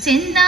真的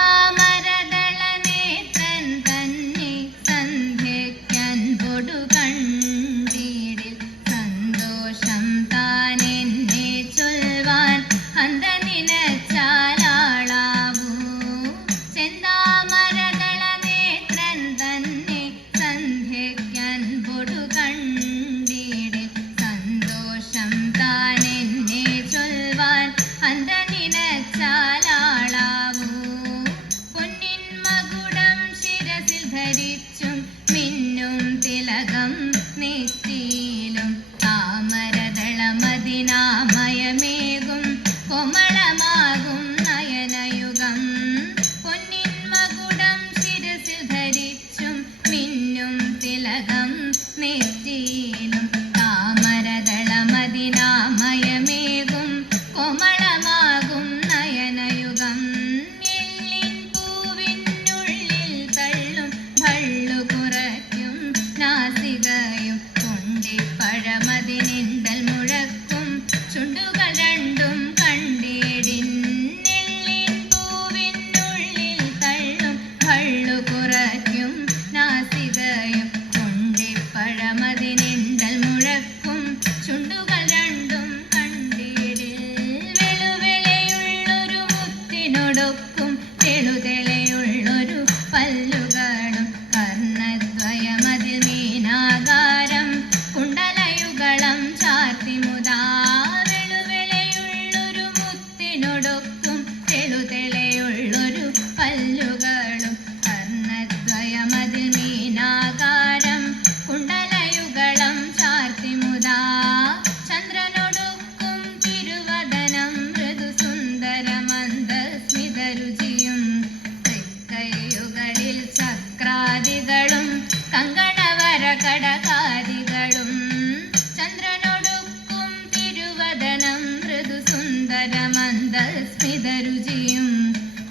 പിതരുചിയും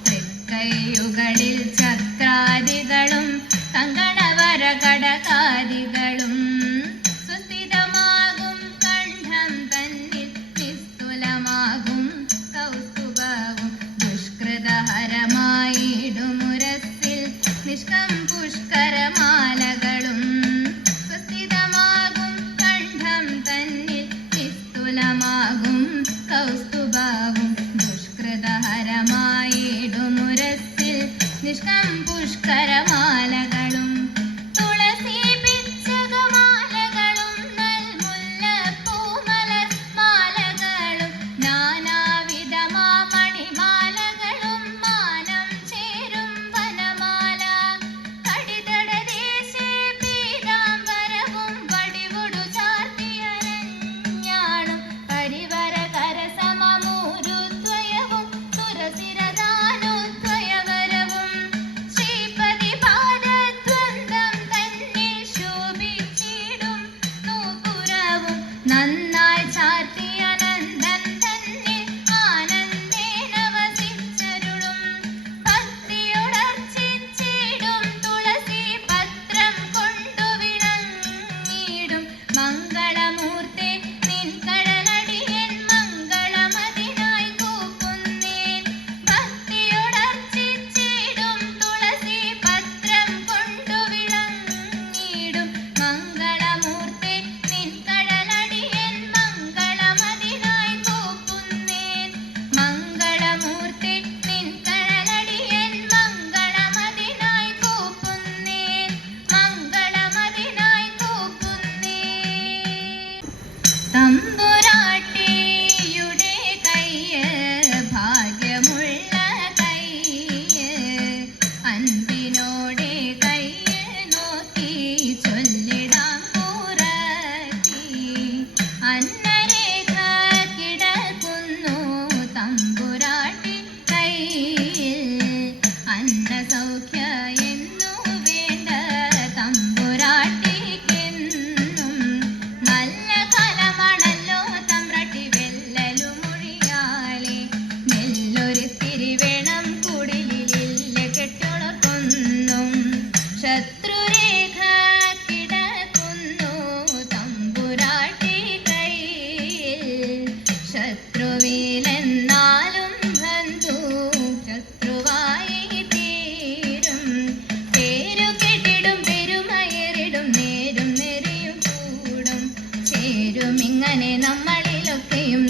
തൃക്കൈയുകളിൽ ചക്രാദികളും തങ്കണവര കടകാദികളും കണ്ഠം അങ്ങനെ നമ്മളിലൊക്കെയും